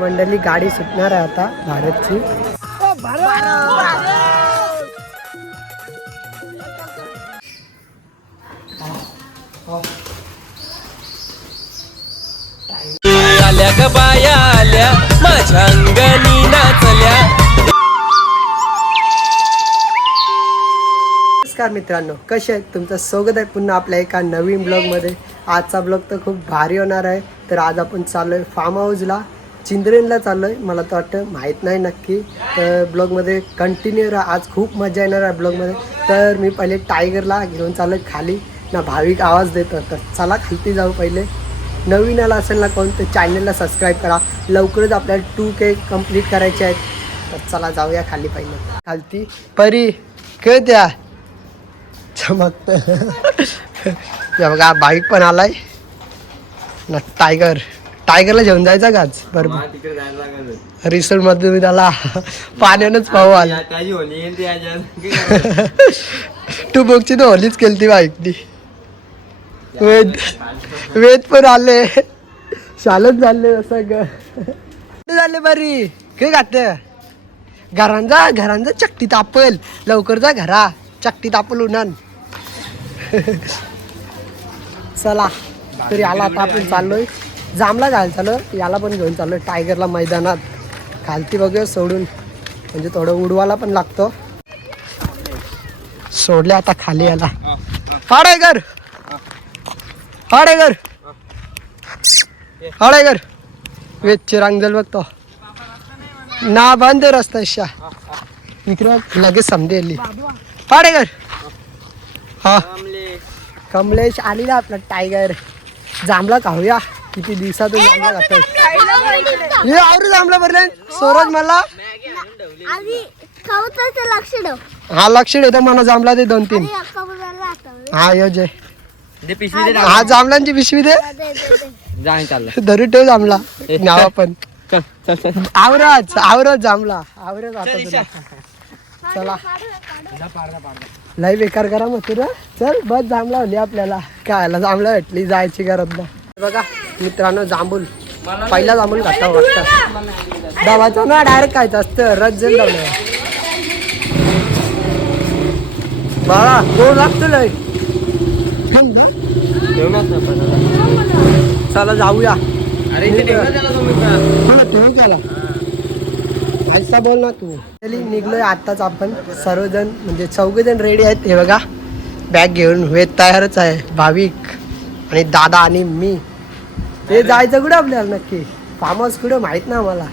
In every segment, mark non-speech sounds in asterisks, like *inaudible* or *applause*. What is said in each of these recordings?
मंडळी गाडी सुटणार आहे आता भारतची. आल्या ग बाया आल्या माझ्या अंगणी नाचल्या. नमस्कार मित्रांनो कसे आहेत? तुमचं स्वागत आहे पुन्हा आपल्या एका नवीन ब्लॉगमध्ये आजचा ब्लॉग तर खूप भारी होणार आहे. तर आज आपण चाललो आहे फार्म हाऊसला चिंद्रेनला चाललो आहे मला तर वाटतं माहीत नाही नक्की. तर ब्लॉगमध्ये कंटिन्यू राहा. आज खूप मजा येणार आहे ब्लॉगमध्ये. तर मी पहिले टायगरला घेऊन चाललो खाली. ना भाविक आवाज देतो तर चला खालती जाऊ पहिले. नवीन आला असेल ना कोण तर चॅनलला सबस्क्राईब करा. लवकरच आपल्याला टू के कंप्लीट करायचे आहेत. तर चला जाऊया खाली पहिले. खालती परी खेळ द्या चमकत. *laughs* बघा बाईक पण आलाय. ना टायगर टायगरला घेऊन जायचा का आज? बरोबर रिसोर्टमध्ये मी त्याला पाण्यानंच पाहू आला त्याची होणी येईल ती याच्यात. *laughs* तू बघची तर होलीच केली ती. बाईकनी वेद वेद पण आले. शालच झाले असं ग. कुठे झाले बरी? काय खाते घरांचा घरांचा चकटी तापल. लवकर जा घरा. चकटी तापल उन्हान *laughs* चला तरी आला आता आपण चाललोय. जामला घाल चालू याला पण घेऊन चाललोय. टायगरला मैदानात. खालती बघूया सोडून. म्हणजे थोडं उडवायला पण लागतो. सोडले आता खाली याला. हाडेकर हाडेकर हाडेकर वेदची रांगजल बघतो. ना बंद रस्ता शा इकडं लगेच समजेल हाडेकर हा. कमलेश. आलेला आपला टायगर जांभला खाऊया. किती दिवसातून जांभला खातोय हे. आवरू भरले सोरज मला लक्ष हा लक्ष देतो मला जांभला दे दोन तीन. हा पिशवी दे हा जांभळांची पिशवी दे. जाय धरू ठेव जांभला. नाव पण चल चल चल. आवरच आता चला. लय बेकार करा मग तुला. चल बस जांभला होली आपल्याला. काय जांभला भेटली जायची गरज नाही. बघा. मित्रांनो जांभूल पहिला जांभूल घातला वाटतं. दवाचा ना डायरेक्ट खायचं असतं. रस जण लावलं बाळा गोड लागतो लय. चला जाऊया. अरे बोल ना तू. चली निघलोय आताच आपण. सर्वजण म्हणजे चौघजण रेडी आहेत. हे बघा. बॅग घेऊन वेद तयारच आहे. भाविक आणि दादा आणि मी. ते जायचं कुठं आपल्याला नक्की? फार्म हाऊस कुठं माहीत ना आम्हाला.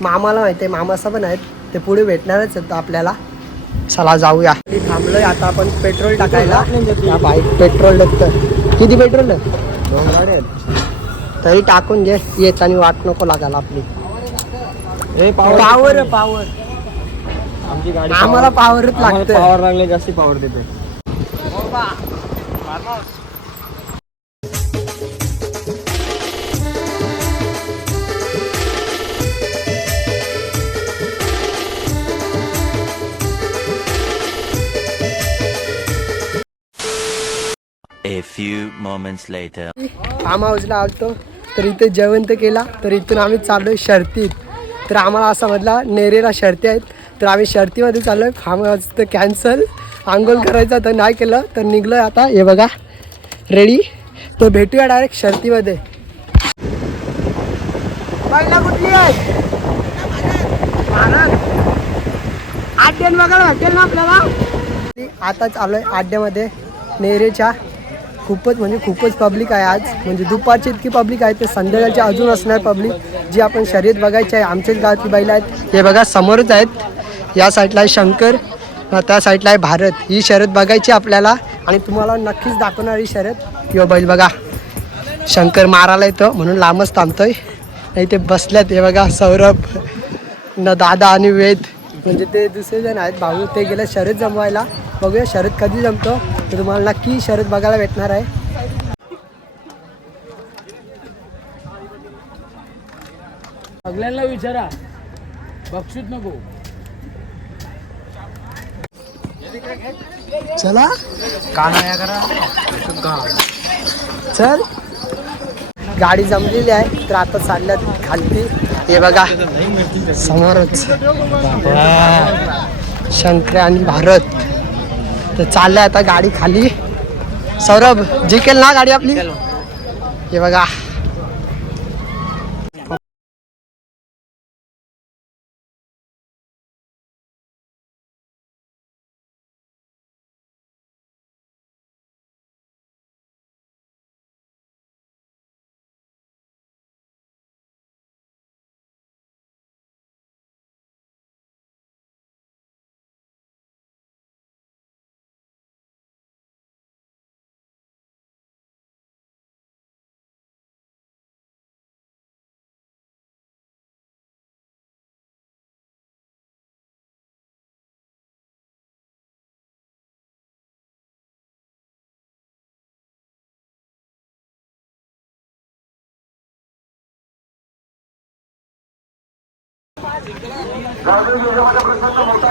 मामाला माहिती आहे मामाचा पण आहेत. ते पुढे भेटणारच आहेत आपल्याला. चला जाऊया. मी थांबलोय आता आपण पेट्रोल टाकायला. या बाईक पेट्रोल टाकतं किती पेट्रोल. तरी टाकून घे येताना वाट नको लागायला आपली. पावर पावर आमची गाडी आम्हाला पावरच लागतं पॉवर लागले जास्ती पॉवर देते A few moments later. Farm हाऊसला आलतो तर इथे जेवण तर केला तर इथून आम्ही चाललोय शर्तीत. तर आम्हाला असं म्हटलं नेरेला शर्ती आहेत. तर आम्ही शर्तीमध्ये चाललोय फार्म हाऊस तर कॅन्सल आंघोळ करायचं तर नाही केलं तर निघलोय आता. हे बघा रेडी तर भेटूया डायरेक्ट शर्तीमध्ये. कुठली आहे? आड्यान भेटेल ना आपल्याला. आता चालू आहे आड्यामध्ये नेरेच्या. खूपच म्हणजे खूपच पब्लिक आहे आज. म्हणजे दुपारची इतकी पब्लिक आहे ते संध्याकाळची अजून असणार पब्लिक जी आपण शर्यत बघायची आहे आमच्याच गावातली बैल आहेत. हे बघा समोरच आहेत. या साईडला आहे शंकर त्या साईडला आहे भारत. ही शर्यत बघायची आपल्याला. आणि तुम्हाला नक्कीच दाखवणार ही शर्यत. किंवा बैल बघा. शंकर मारायला येतो म्हणून लांबच थांबतोय. नाही ते बसल्यात. हे बघा सौरभ न दादा आणि वेद. म्हणजे ते दुसरे जण आहेत. भाऊ ते गेले शरद जमवायला. बघूया शरद कधी जमतो. तर तुम्हाला नक्की शर्यत बघायला भेटणार आहे. सगळ्यांना विचारा. बक्षीस नको. चला. चल. गाडी जमलेली आहे तर आता चालल्यात खालती. हे बघा. समोरच. शंकर आणि भारत. तर चाललंय आता गाडी खाली. सौरभ जिंकेल ना गाडी आपली? हे बघा.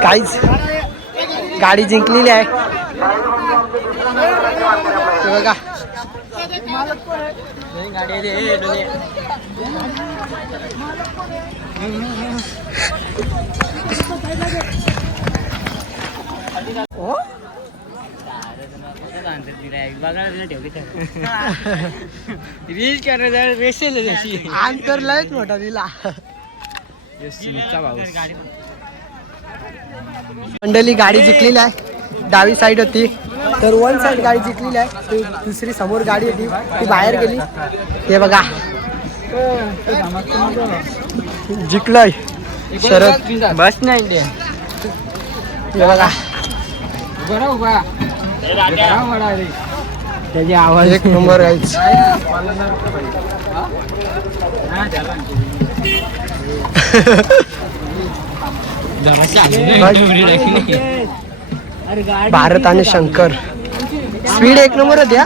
काहीच. गाडी जिंकलेली आहे. बघा. रील करायचं रेसेल अंतर लयच मोठा दिला. मंडळी गाडी जिंकलेली आहे. डावी साईड होती. तर वन साईड गाडी जिंकलेली आहे. ती दुसरी समोर गाडी होती. ती बाहेर गेली. हे बघा. जिंकलंय. शरद. बस नाही हे बघा. त्याची आवाज एक नंबर आहे *laughs* भारत आणि शंकर. स्पीड एक नंबर होती हा?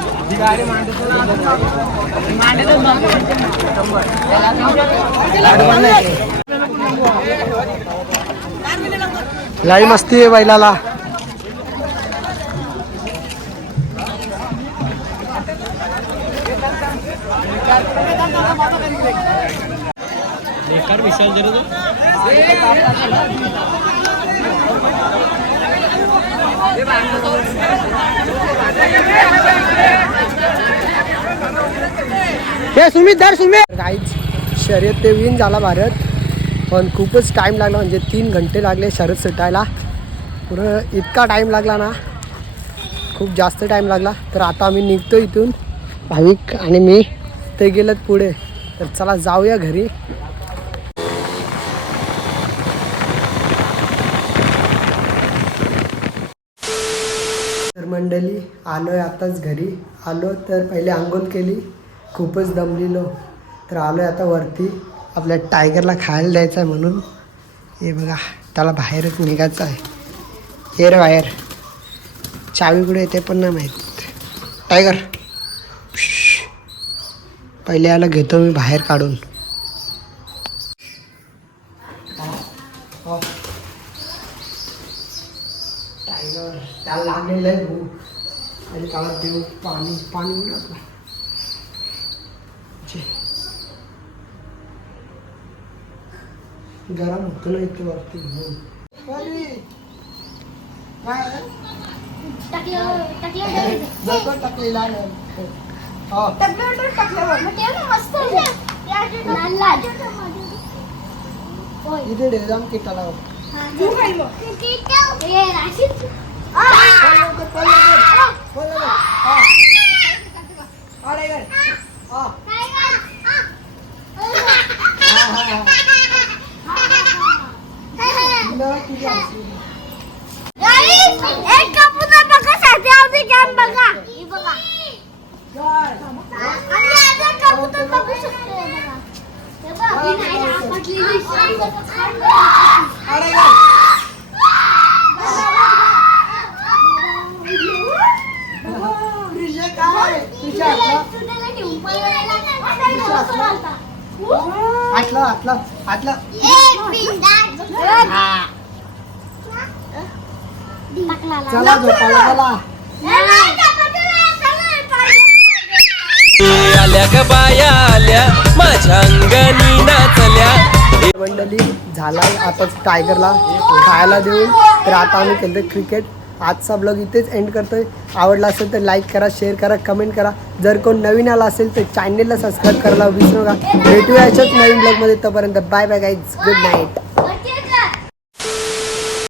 लाई मस्ती आहे बैलाला. विशाल जरा तू. हे सुमित धर सुमित. काहीच शर्यत ते विन झाला भारत. पण खूपच टाईम लागला म्हणजे तीन घंटे लागले शर्यत सुटायला. पुरं इतका टाईम लागला ना खूप जास्त टाईम लागला. तर आता आम्ही निघतो इथून. भाविक आणि मी ते गेलं पुढे. तर चला जाऊया घरी. मंडळी आलो आहे आताच घरी. आलो तर पहिले आंघोळ केली खूपच दमलेलो. तर आलो आहे आता वरती. आपल्या टायगरला खायला द्यायचं आहे म्हणून. हे बघा त्याला बाहेरच निघायचं आहे. ये रे बाहेर. चावी कुठे येते पण नाही माहीत. टायगर. पहिले याला घेतो मी बाहेर काढून. टायगर त्याला लागलेलं आहे भूक आणि त्याला देऊ पाणी. पाणी उडत गरम होतं ना इथे वरती. दगड टाकलेला. हा. मस्त लहान लहान इथे जाऊन किटाला बघ. तू काय मग बघा बघा बघू शकतो. हे बघा. हे चला चला आल्या ग बाया आल्या माझ्या नाचल्या मंडळी झाला आता टायगरला खायला देऊन. तर आता आम्ही केलं क्रिकेट. आजचा ब्लॉग इथेच एंड करतोय. आवडला असेल तर लाईक करा शेअर करा कमेंट करा. जर कोण नवीन आला असेल तर चॅनलला सबस्क्राईब करायला विसरू नका. भेटूया अशाच नवीन ब्लॉगमध्ये तोपर्यंत bye bye guys good night